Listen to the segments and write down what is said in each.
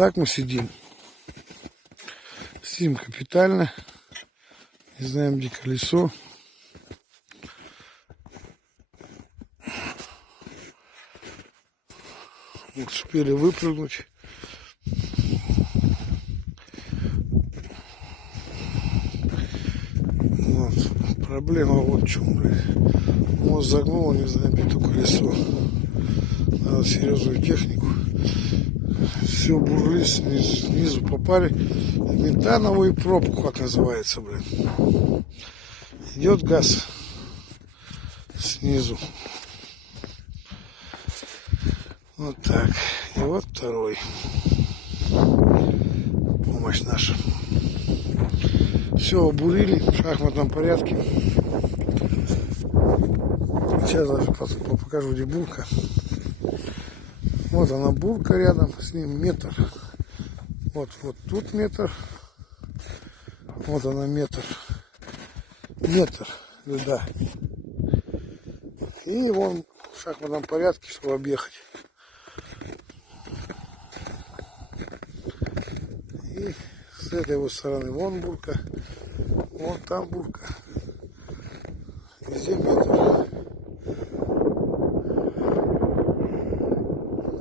Так мы сидим. Сидим капитально. Не знаем, где колесо. Успели выпрыгнуть. Вот. Проблема вот в чем, блядь. Мост загнул, не знаем, где то колесо. Надо серьезную технику. Все бурлит, снизу попали. Метановую пробку, как называется, блин. Идет газ снизу. Вот так. И вот второй. Помощь наша. Все обурили в шахматном порядке. Сейчас даже покажу, где бурка. Вот она, бурка рядом, с ним метр. Вот тут метр. Вот она метр. Метр, да. И вон в шахматном порядке, чтобы объехать. И с этой вот стороны вон бурка. Вон там бурка. Везде метр.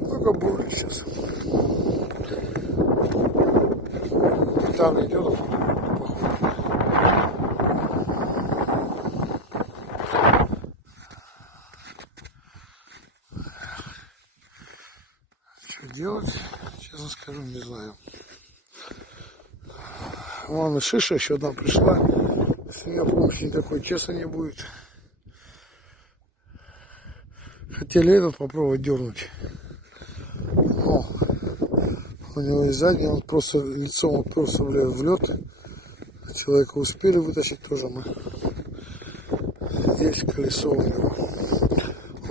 Только бурлит сейчас. Там идет. Что делать? Честно скажу, не знаю. Вон и шиша еще одна пришла. С нее помощи никакой, честно, не будет. Хотели этот попробовать дернуть. Но у него и сзади, он просто лицом уперся, блядь, в лед. Человека успели вытащить тоже мы. Здесь колесо у него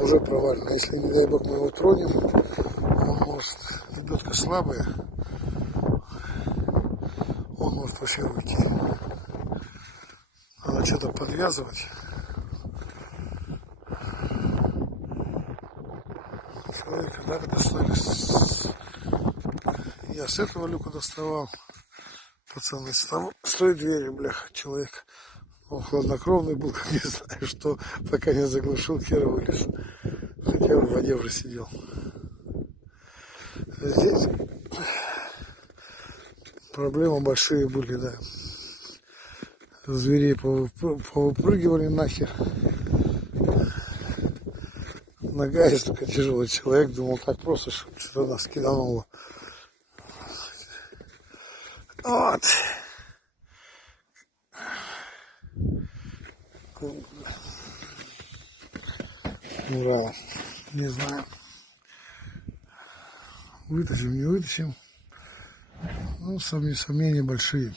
уже провалено. Если, не дай бог, мы его тронем, он может, лебедка слабая, он может вообще уйти. Надо что-то подвязывать. Человека, да, достали. Я с этого люка доставал. Пацаны, с той двери, бляха, человек. Он хладнокровный был, не знаю что, пока не заглушил, хер вылез. Хотя в воде уже сидел. Здесь проблемы большие были, да. Зверей повыпрыгивали нахер. Нога есть только тяжелый человек, думал так просто, что что-то нас кидануло. Вот. Ура. Не знаю. Вытащим, не вытащим. Ну, сомнения большие.